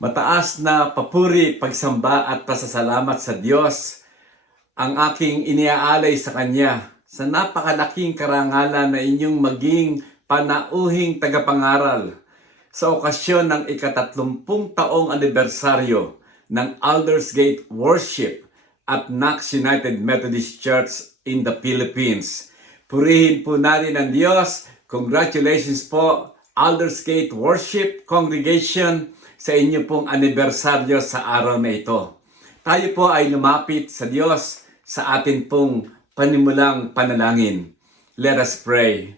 Mataas na papuri, pagsamba at pasasalamat sa Diyos ang aking iniaalay sa Kanya sa napakalaking karangalan na inyong maging panauhing tagapangaral sa okasyon ng ika-30 taong anibersaryo ng Aldersgate Worship at Knox United Methodist Church in the Philippines. Purihin po natin ang Diyos. Congratulations po, Aldersgate Worship Congregation, sa inyo pong anibersaryo sa araw na ito. Tayo po ay lumapit sa Diyos sa atin pong panimulang panalangin. Let us pray.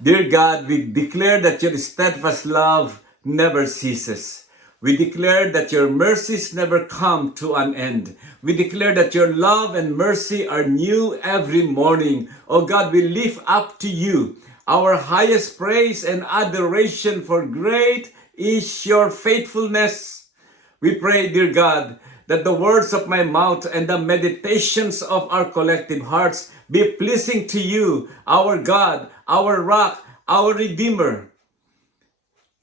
Dear God, we declare that your steadfast love never ceases. We declare that your mercies never come to an end. We declare that your love and mercy are new every morning. O God, we lift up to you our highest praise and adoration, for great is your faithfulness. We pray, dear God, that the words of my mouth and the meditations of our collective hearts be pleasing to you, our God, our rock, our Redeemer.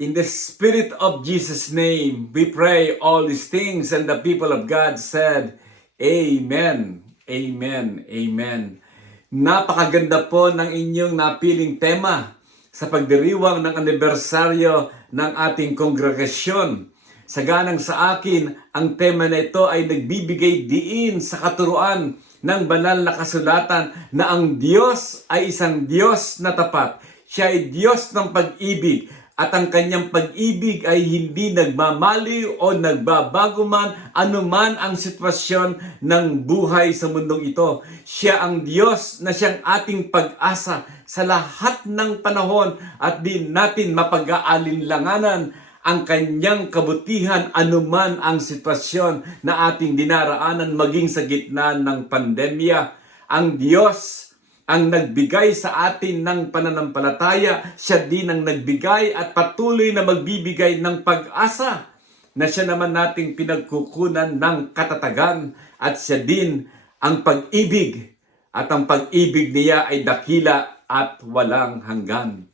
In the Spirit of Jesus' name, we pray all these things, and the people of God said, Amen, Amen, Amen. Napakaganda po ng inyong napiling tema sa pagdiriwang ng anibersaryo ng ating kongregasyon. Saganang sa akin, ang tema na ito ay nagbibigay diin sa katuruan ng banal na kasulatan na ang Diyos ay isang Diyos na tapat. Siya ay Diyos ng pag-ibig at ang kanyang pag-ibig ay hindi nagmamaliw o nagbabago man anuman ang sitwasyon ng buhay sa mundong ito. Siya ang Diyos na siyang ating pag-asa sa lahat ng panahon at di natin mapag-aalinlanganan ang kanyang kabutihan anuman ang sitwasyon na ating dinaraanan, maging sa gitna ng pandemya. Ang Diyos ang nagbigay sa atin ng pananampalataya, siya din ang nagbigay at patuloy na magbibigay ng pag-asa na siya naman nating pinagkukunan ng katatagan, at siya din ang pag-ibig at ang pag-ibig niya ay dakila at walang hanggan.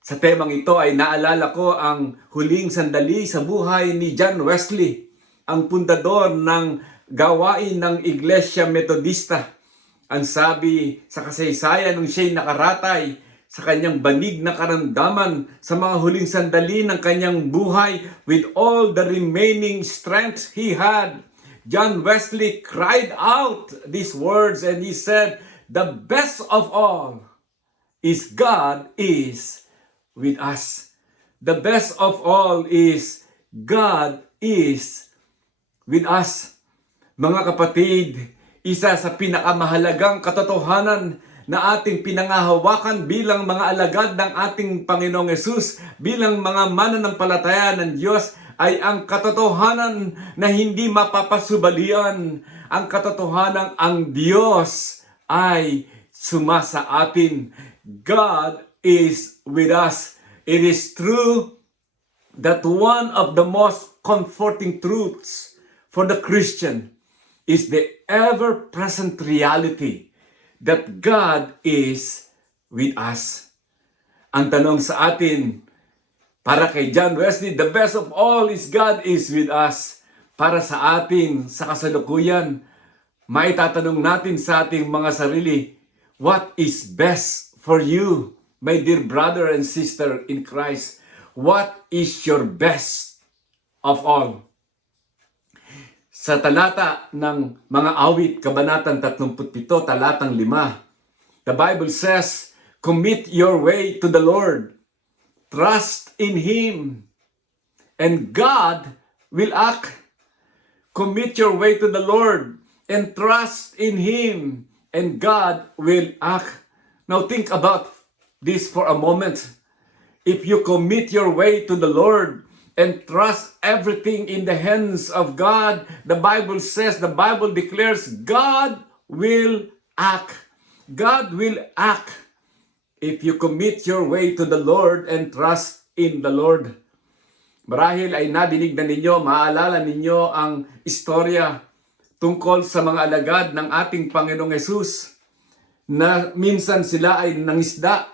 Sa temang ito ay naalala ko ang huling sandali sa buhay ni John Wesley, ang pundador ng gawain ng Iglesia Metodista. Ang sabi sa kasaysayan nung siya'y nakaratay sa kanyang banig na karamdaman sa mga huling sandali ng kanyang buhay, with all the remaining strength he had, John Wesley cried out these words and he said, "The best of all is God is with us." The best of all is God is with us. Mga kapatid, isa sa pinakamahalagang katotohanan na ating pinangahawakan bilang mga alagad ng ating Panginoong Hesus, bilang mga mananampalataya ng Diyos, ay ang katotohanan na hindi mapapasubalian. Ang katotohanan ang Diyos ay sumasa atin. God is with us. It is true that one of the most comforting truths for the Christian is the ever-present reality that God is with us. Ang tanong sa atin, para kay John Wesley, the best of all is God is with us. Para sa atin, sa kasalukuyan, maitatanong natin sa ating mga sarili, what is best for you, my dear brother and sister in Christ? What is your best of all? Sa talata ng mga awit, kabanatang 37, talatang 5, the Bible says, "Commit your way to the Lord. Trust in Him, and God will act." Commit your way to the Lord and trust in Him, and God will act. Now think about this for a moment. If you commit your way to the Lord and trust everything in the hands of God, the Bible says, the Bible declares, God will act. God will act if you commit your way to the Lord and trust in the Lord. Marahil ay nadinig na ninyo, maalala ninyo ang istorya tungkol sa mga alagad ng ating Panginoong Hesus na minsan sila ay nangisda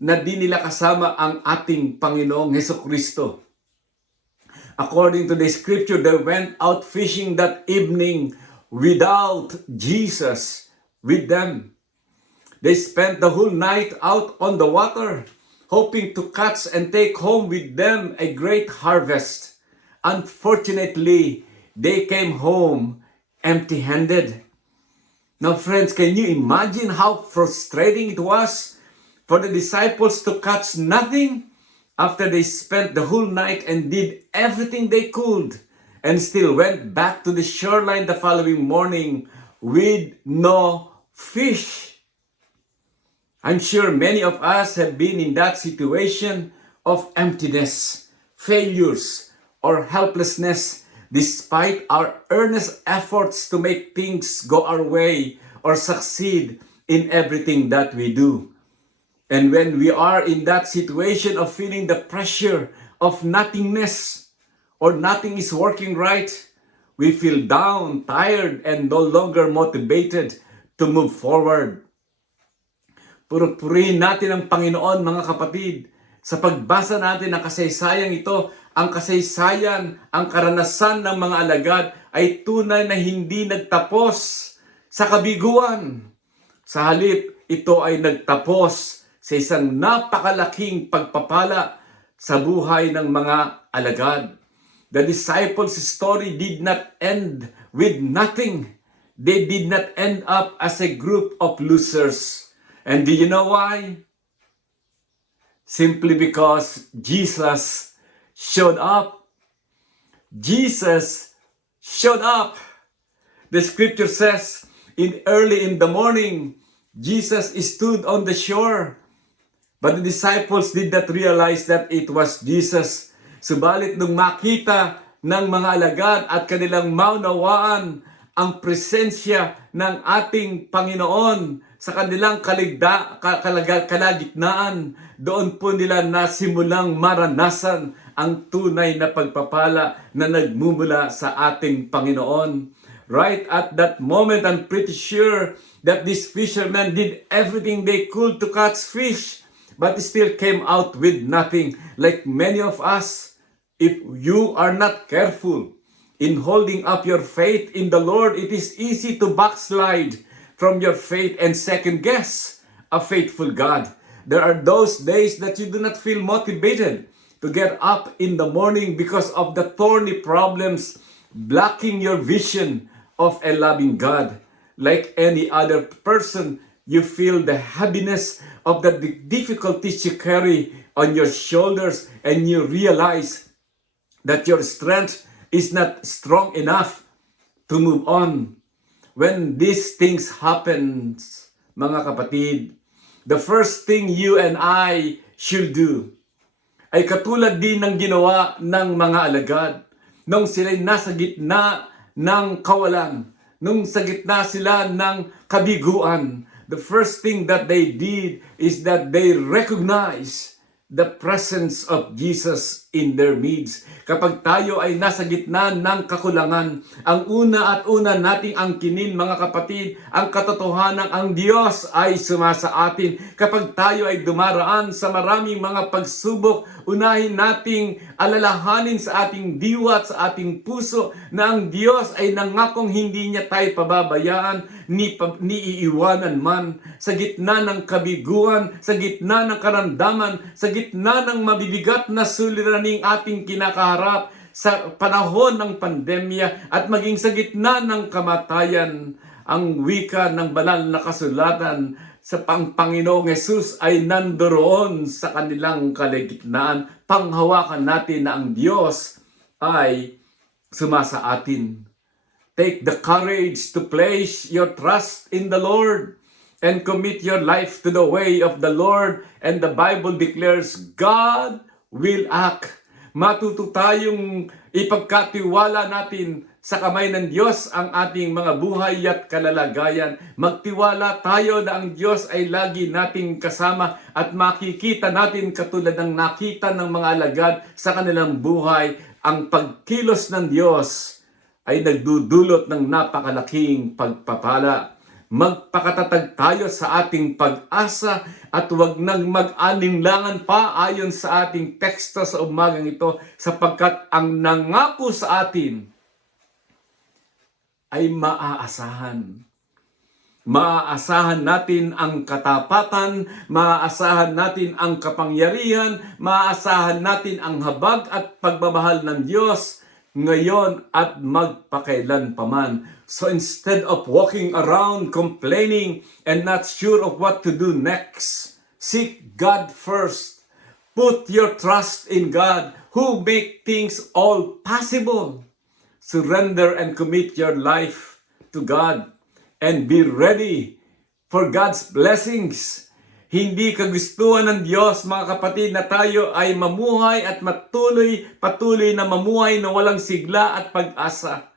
na di nila kasama ang ating Panginoong Hesukristo. According to the scripture, they went out fishing that evening without Jesus with them. They spent the whole night out on the water, hoping to catch and take home with them a great harvest. Unfortunately, they came home empty-handed. Now, friends, can you imagine how frustrating it was for the disciples to catch nothing after they spent the whole night and did everything they could and still went back to the shoreline the following morning with no fish? I'm sure many of us have been in that situation of emptiness, failures, or helplessness despite our earnest efforts to make things go our way or succeed in everything that we do. And when we are in that situation of feeling the pressure of nothingness or nothing is working right, we feel down, tired, and no longer motivated to move forward. Purihin natin ang Panginoon, mga kapatid. Sa pagbasa natin ng kasaysayang ito, ang kasaysayan, ang karanasan ng mga alagad ay tunay na hindi nagtapos sa kabiguan. Sa halip, ito ay nagtapos sa isang napakalaking pagpapala sa buhay ng mga alagad. The disciples' story did not end with nothing. They did not end up as a group of losers. And do you know why? Simply because Jesus showed up. Jesus showed up. The scripture says, early in the morning, Jesus stood on the shore. But the disciples did not realize that it was Jesus. Subalit nung makita ng mga alagad at kanilang maunawaan ang presensya ng ating Panginoon sa kanilang kalagitnaan, doon po nila nasimulang maranasan ang tunay na pagpapala na nagmumula sa ating Panginoon. Right at that moment, I'm pretty sure that these fishermen did everything they could to catch fish, but still came out with nothing. Like many of us, if you are not careful in holding up your faith in the Lord, it is easy to backslide from your faith and second guess a faithful God. There are those days that you do not feel motivated to get up in the morning because of the thorny problems blocking your vision of a loving God. Like any other person, you feel the heaviness of the difficulties you carry on your shoulders, and you realize that your strength is not strong enough to move on. When these things happen, mga kapatid, the first thing you and I should do ay katulad din ng ginawa ng mga alagad nung sila'y nasa gitna ng kawalan, nung sa gitna sila ng kabiguan. The first thing that they did is that they recognize the presence of Jesus in their midst. Kapag tayo ay nasa gitna ng kakulangan, ang una at una nating angkinin, mga kapatid, ang katotohanan ang Diyos ay sumasa atin. Kapag tayo ay dumaraan sa maraming mga pagsubok, unahin nating alalahanin sa ating diwa at sa ating puso na ang Diyos ay nangakong hindi niya tayo pababayaan ni iiwanan man. Sa gitna ng kabiguan, sa gitna ng karamdaman, sa gitna ng mabibigat na suliraning ating kinakaharap sa panahon ng pandemya at maging sa gitna ng kamatayan, ang wika ng banal na kasulatan sa Panginoong Jesus ay nandoroon sa kanilang kalagitnaan. Panghawakan natin na ang Diyos ay sumasa atin. Take the courage to place your trust in the Lord and commit your life to the way of the Lord. And the Bible declares, God will act. Matuto tayong ipagkatiwala natin sa kamay ng Diyos ang ating mga buhay at kalalagayan. Magtiwala tayo na ang Diyos ay lagi nating kasama at makikita natin katulad ng nakita ng mga alagad sa kanilang buhay. Ang pagkilos ng Diyos ay nagdudulot ng napakalaking pagpapala. Magpakatatag tayo sa ating pag-asa at huwag nang mag-alinlangan pa ayon sa ating teksto sa umagang ito, sapagkat ang nangako sa atin ay maaasahan. Maaasahan natin ang katapatan, maaasahan natin ang kapangyarihan, maaasahan natin ang habag at pagmamahal ng Diyos ngayon at magpakailan paman. So instead of walking around complaining and not sure of what to do next, seek God first. Put your trust in God who make things all possible. Surrender and commit your life to God and be ready for God's blessings. Hindi kagustuhan ng Diyos, mga kapatid, na tayo ay mamuhay at patuloy na mamuhay na walang sigla at pag-asa.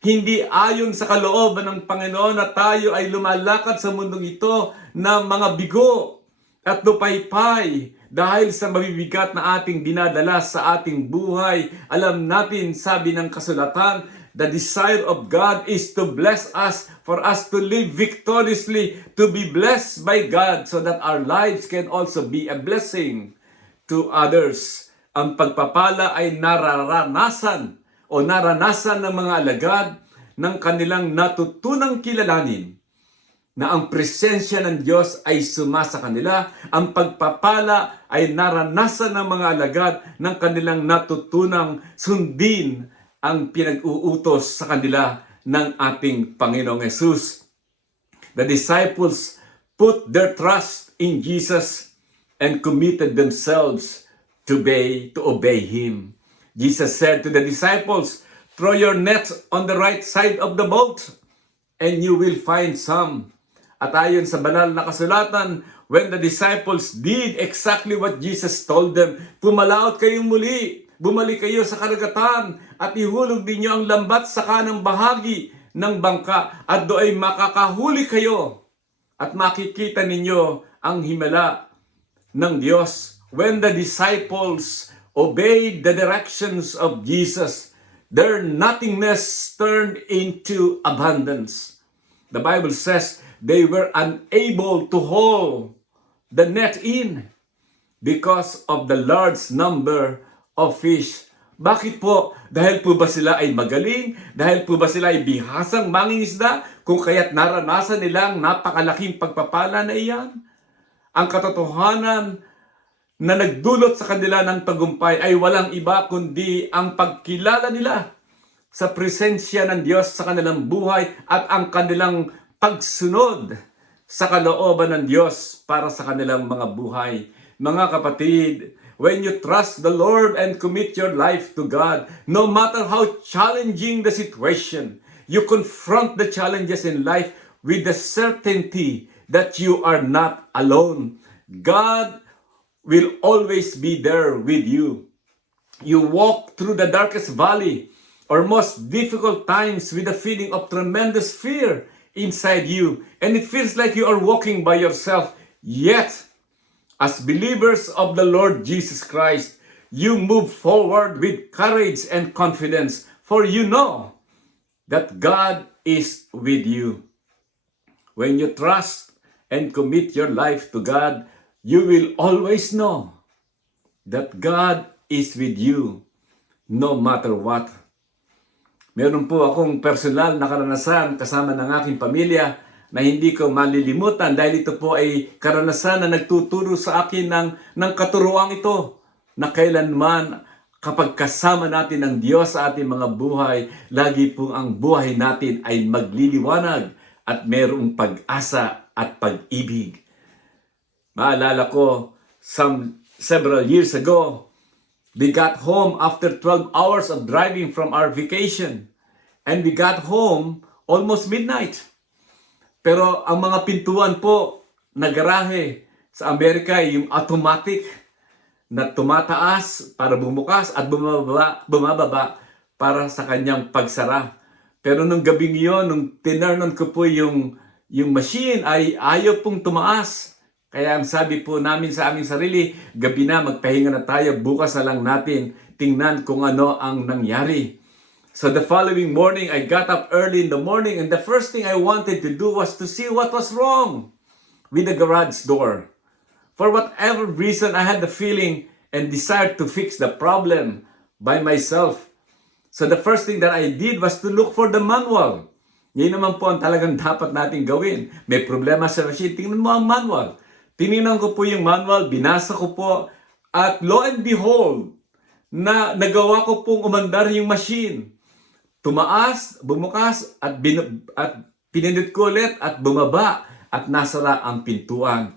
Hindi ayon sa kalooban ng Panginoon na tayo ay lumalakad sa mundong ito na mga bigo at lupaypay dahil sa mabibigat na ating dinadala sa ating buhay. Alam natin, sabi ng kasulatan, the desire of God is to bless us, for us to live victoriously, to be blessed by God, so that our lives can also be a blessing to others. Ang pagpapala ay naranasan ng mga alagad ng kanilang natutunang kilalanin na ang presensya ng Diyos ay sumasa kanila. Ang pagpapala ay naranasan ng mga alagad ng kanilang natutunang sundin ang pinag-uutos sa kanila ng ating Panginoong Hesus. The disciples put their trust in Jesus and committed themselves to obey Him. Jesus said to the disciples, "Throw your net on the right side of the boat, and you will find some." At ayon sa banal na kasulatan, when the disciples did exactly what Jesus told them, pumalaot kayong muli, bumalik kayo sa karagatan, at ihulog ninyo ang lambat sa kanang bahagi ng bangka, at do'y makakahuli kayo, at makikita ninyo ang himala ng Diyos. When the disciples obeyed the directions of Jesus, their nothingness turned into abundance. The Bible says they were unable to haul the net in because of the large number of fish. Bakit po? Dahil po ba sila ay magaling? Dahil po ba sila ay bihasang mangingisda? Kung kaya't naranasan nilang napakalaking pagpapala na iyan? Ang katotohanan na nagdulot sa kanila ng tagumpay ay walang iba kundi ang pagkilala nila sa presensya ng Diyos sa kanilang buhay at ang kanilang pagsunod sa kalooban ng Diyos para sa kanilang mga buhay. Mga kapatid, when you trust the Lord and commit your life to God, no matter how challenging the situation, you confront the challenges in life with the certainty that you are not alone. God will always be there with you. You walk through the darkest valley or most difficult times with a feeling of tremendous fear inside you, and it feels like you are walking by yourself. Yet, as believers of the Lord Jesus Christ, you move forward with courage and confidence, for you know that God is with you. When you trust and commit your life to God, you will always know that God is with you no matter what. Meron po akong personal na karanasan kasama ng aking pamilya na hindi ko malilimutan dahil ito po ay karanasan na nagtuturo sa akin ng katuruang ito na kailanman kapag kasama natin ang Diyos sa ating mga buhay, lagi po ang buhay natin ay magliliwanag at mayroong pag-asa at pag-ibig. Maalala ko, several years ago, we got home after 12 hours of driving from our vacation. And we got home almost midnight. Pero ang mga pintuan po na garahe sa Amerika ay yung automatic na tumataas para bumukas at bumababa para sa kanyang pagsara. Pero nung gabing yun, nung tinurnan ko po yung machine ay ayaw pong tumaas. Kaya ang sabi po namin sa aming sarili, gabi na, magpahinga na tayo, bukas na lang natin tingnan kung ano ang nangyari. So the following morning, I got up early in the morning and the first thing I wanted to do was to see what was wrong with the garage door. For whatever reason, I had the feeling and desire to fix the problem by myself. So the first thing that I did was to look for the manual. Yan naman po ang talagang dapat natin gawin. May problema sa machine, tingnan mo ang manual. Tinignan ko po yung manual, binasa ko po, at lo and behold, na nagawa ko pong umandar yung machine. Tumaas, bumukas, at pinindot ko ulit at bumaba at nasara ang pintuan.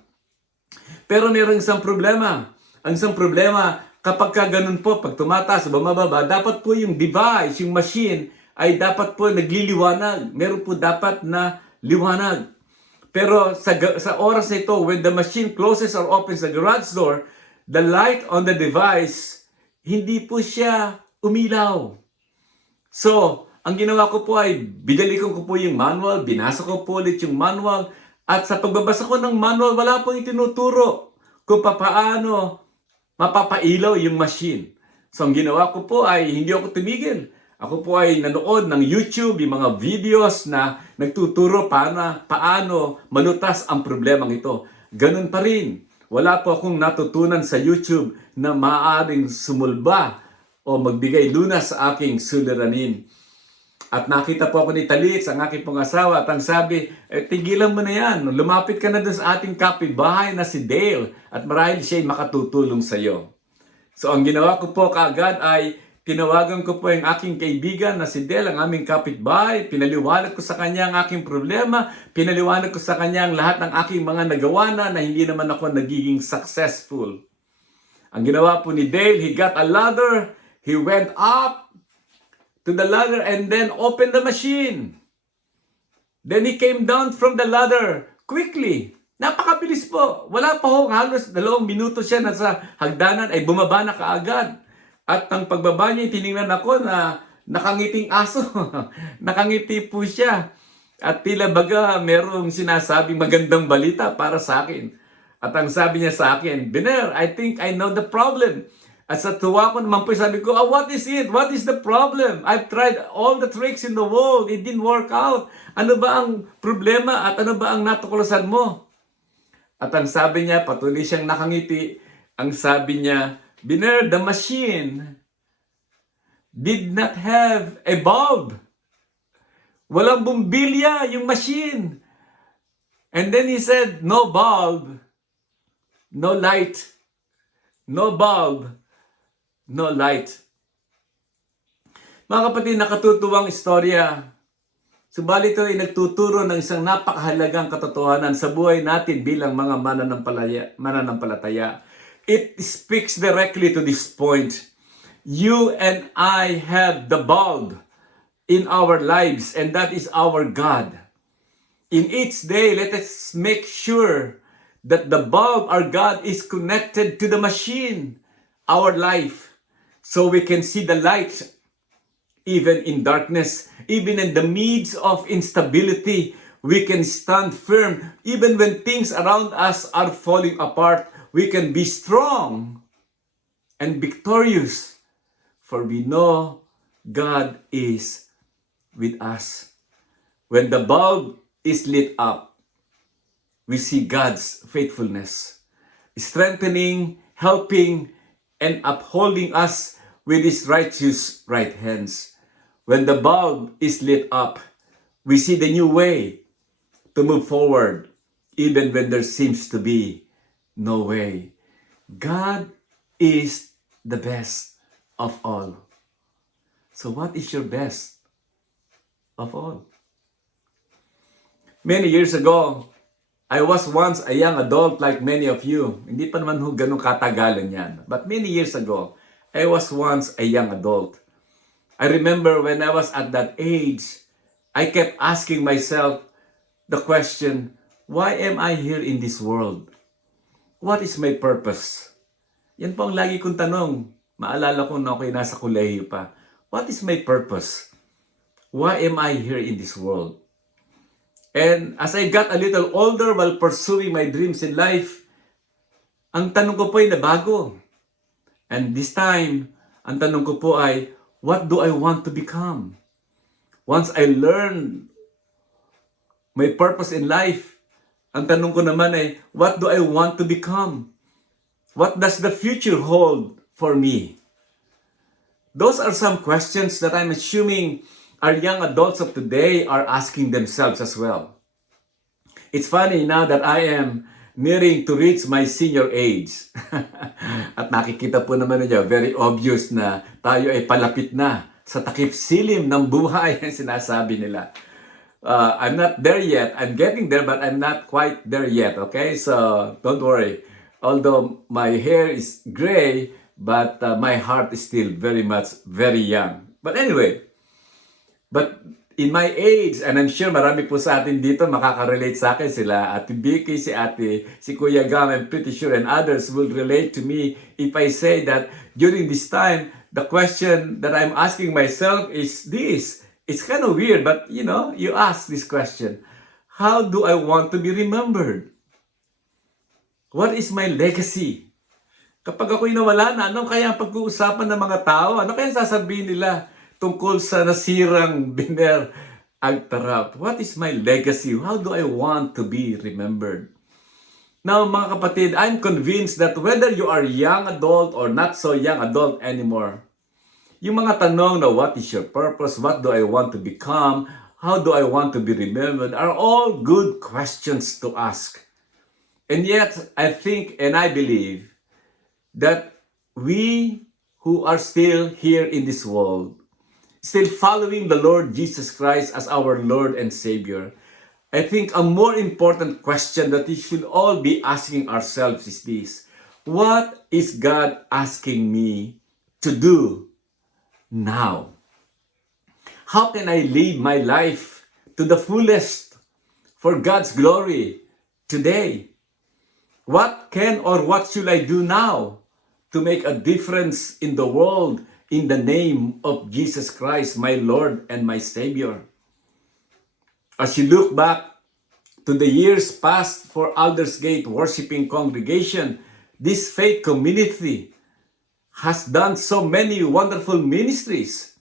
Pero mayroong isang problema. Ang isang problema, kapag ka ganun po, pag tumataas, bumababa, dapat po yung device, yung machine, ay dapat po nagliliwanag. Meron po dapat na liwanag. Pero sa oras na ito, when the machine closes or opens the garage door, the light on the device, hindi po siya umilaw. So, ang ginawa ko po ay binalikan ko po yung manual, binasa ko po ulit yung manual, at sa pagbabasa ko ng manual, wala pong itinuturo kung paano mapapailaw yung machine. So, ang ginawa ko po ay hindi ako tumigil. Ako po ay nanood ng YouTube, yung mga videos na nagtuturo paano malutas ang problemang ito. Ganun pa rin. Wala po akong natutunan sa YouTube na maaaring sumulba o magbigay lunas sa aking suliranin. At nakita po ako ni Talitz, ang aking pong asawa, at ang sabi, tigilan mo na yan. Lumapit ka na dun sa ating kapitbahay na si Dale at marahil siya'y makatutulong sa iyo. So ang ginawa ko po kaagad ay tinawagan ko po yung aking kaibigan na si Del, ang aming kapitbahay. Pinaliwanag ko sa kanya ang aking problema. Pinaliwanag ko sa kanya ang lahat ng aking mga nagawa na hindi naman ako nagiging successful. Ang ginawa po ni Dale, he got a ladder. He went up to the ladder and then opened the machine. Then he came down from the ladder quickly. Napakabilis po. Wala pa ho, halos 2 minuto siya nasa hagdanan ay bumaba na kaagad. At ang pagbaba niya, tinignan ako na nakangiting aso. Nakangiti po siya. At tila baga merong sinasabing magandang balita para sa akin. At ang sabi niya sa akin, Biner, I think I know the problem. At sa tuwa ko naman po, sabi ko, what is it? What is the problem? I've tried all the tricks in the world. It didn't work out. Ano ba ang problema at ano ba ang natuklasan mo? At ang sabi niya, patuloy siyang nakangiti. Ang sabi niya, Biner, the machine did not have a bulb. Walang bumbilya yung machine. And then he said, no bulb, no light. No bulb, no light. Mga kapatid, nakatutuwang istorya. Subalit ito ay nagtuturo ng isang napakahalagang katotohanan sa buhay natin bilang mga mananampalataya. It speaks directly to this point. You and I have the bulb in our lives, and that is our God. In each day, let us make sure that the bulb, our God, is connected to the machine, our life, so we can see the light even in darkness, even in the midst of instability. We can stand firm even when things around us are falling apart. We can be strong and victorious, for we know God is with us. When the bulb is lit up, we see God's faithfulness, strengthening, helping, and upholding us with His righteous right hands. When the bulb is lit up, we see the new way to move forward, even when there seems to be no way. God is the best of all. So what is your best of all? Many years ago, I was once a young adult like many of you. Hindi pa naman ganun katagalan yan. But many years ago, I was once a young adult. I remember when I was at that age, I kept asking myself the question, why am I here in this world? What is my purpose? Yan po ang lagi kong tanong. Maalala ko na ako'y nasa kolehiyo pa. What is my purpose? Why am I here in this world? And as I got a little older while pursuing my dreams in life, ang tanong ko po ay nabago. And this time, ang tanong ko po ay, what do I want to become? Once I learn my purpose in life, ang tanong ko naman ay, what do I want to become? What does the future hold for me? Those are some questions that I'm assuming our young adults of today are asking themselves as well. It's funny now that I am nearing to reach my senior age. At nakikita po naman niyo, very obvious na tayo ay palapit na sa takip silim ng buhay ang sinasabi nila. I'm not there yet. I'm getting there, but I'm not quite there yet. Okay? So, don't worry. Although my hair is gray, but my heart is still very young. But anyway, but in my age, and I'm sure marami po sa atin dito makaka-relate sa akin, sila Ate Vicky, si Kuya Gam, I'm pretty sure, and others will relate to me if I say that during this time, the question that I'm asking myself is this. It's kind of weird, but you know, you ask this question. How do I want to be remembered? What is my legacy? Kapag ako'y nawala na, ano kaya ang pag-uusapan ng mga tao? Ano kaya sasabihin nila tungkol sa nasirang Biner Agtarap? What is my legacy? How do I want to be remembered? Now, mga kapatid, I'm convinced that whether you are young adult or not so young adult anymore, yung mga tanong na what is your purpose, what do I want to become, how do I want to be remembered, are all good questions to ask. And yet, I think and I believe that we who are still here in this world, still following the Lord Jesus Christ as our Lord and Savior, I think a more important question that we should all be asking ourselves is this: what is God asking me to do now? How can I live my life to the fullest for God's glory today? What can or what should I do now to make a difference in the world in the name of Jesus Christ, my Lord and my Savior? As you look back to the years past for Aldersgate Worshiping Congregation, this faith community has done so many wonderful ministries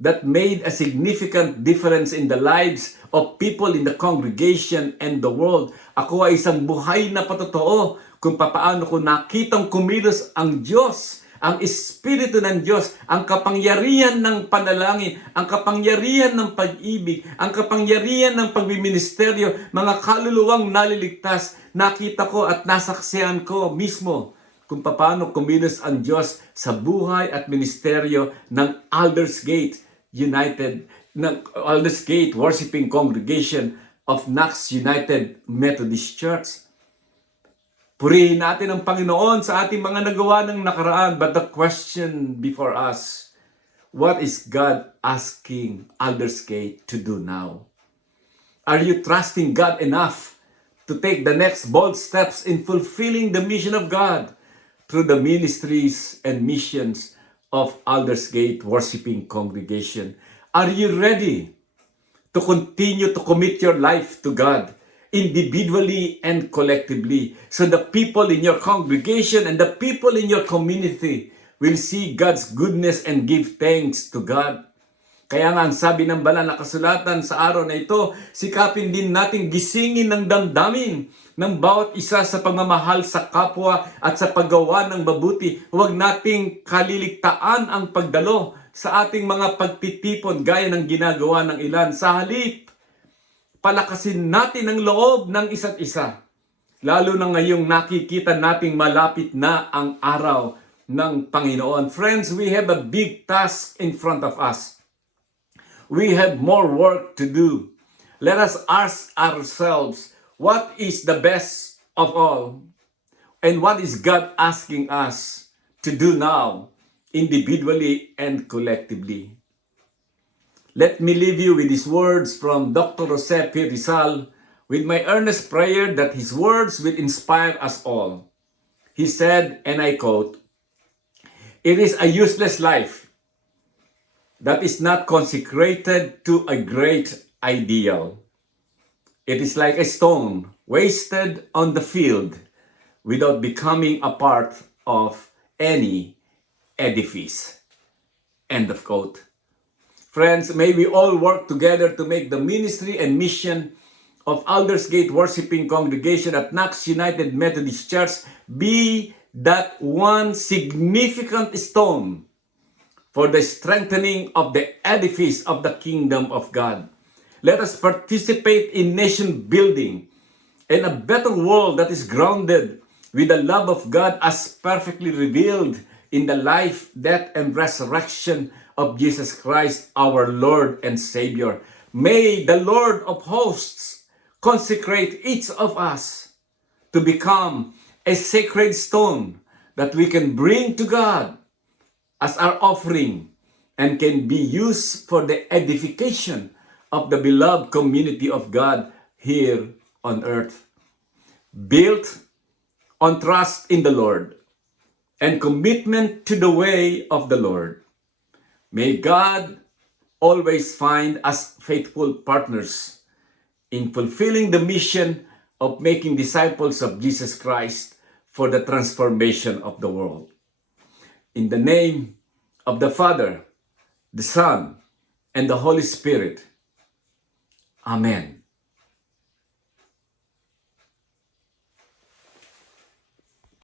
that made a significant difference in the lives of people in the congregation and the world. Ako ay isang buhay na patotoo kung papaano ko nakitang kumilos ang Diyos, ang Espiritu ng Diyos, ang kapangyarihan ng panalangin, ang kapangyarihan ng pag-ibig, ang kapangyarihan ng pagbiministeryo, mga kaluluwang naliligtas. Nakita ko at nasaksihan ko mismo kung paano kumilos ang Diyos sa buhay at ministeryo ng Aldersgate United, ng Aldersgate Worshiping Congregation of Knox United Methodist Church. Purihin natin ang Panginoon sa ating mga nagawa ng nakaraan, but the question before us, what is God asking Aldersgate to do now? Are you trusting God enough to take the next bold steps in fulfilling the mission of God through the ministries and missions of Aldersgate Worshiping Congregation? Are you ready to continue to commit your life to God individually and collectively, so the people in your congregation and the people in your community will see God's goodness and give thanks to God? Kaya nga ang sabi ng banal na kasulatan sa araw na ito, sikapin din nating gisingin ng damdamin ng bawat isa sa pagmamahal sa kapwa at sa paggawa ng mabuti. Huwag nating kaliligtaan ang pagdalo sa ating mga pagtitipon gaya ng ginagawa ng ilan. Sa halip, palakasin natin ang loob ng isa't isa. Lalo na ngayong nakikita nating malapit na ang araw ng Panginoon. Friends, we have a big task in front of us. We have more work to do. Let us ask ourselves, what is the best of all? And what is God asking us to do now, individually and collectively? Let me leave you with these words from Dr. Jose P. Rizal, with my earnest prayer that his words will inspire us all. He said, and I quote, "It is a useless life that is not consecrated to a great ideal. It is like a stone wasted on the field without becoming a part of any edifice." End of quote. Friends, may we all work together to make the ministry and mission of Aldersgate Worshiping Congregation at Knox United Methodist Church be that one significant stone for the strengthening of the edifice of the kingdom of God. Let us participate in nation building and a better world that is grounded with the love of God as perfectly revealed in the life, death, and resurrection of Jesus Christ, our Lord and Savior. May the Lord of hosts consecrate each of us to become a sacred stone that we can bring to God as our offering and can be used for the edification of the beloved community of God here on earth. Built on trust in the Lord and commitment to the way of the Lord. May God always find us faithful partners in fulfilling the mission of making disciples of Jesus Christ for the transformation of the world. In the name of the Father, the Son, and the Holy Spirit. Amen.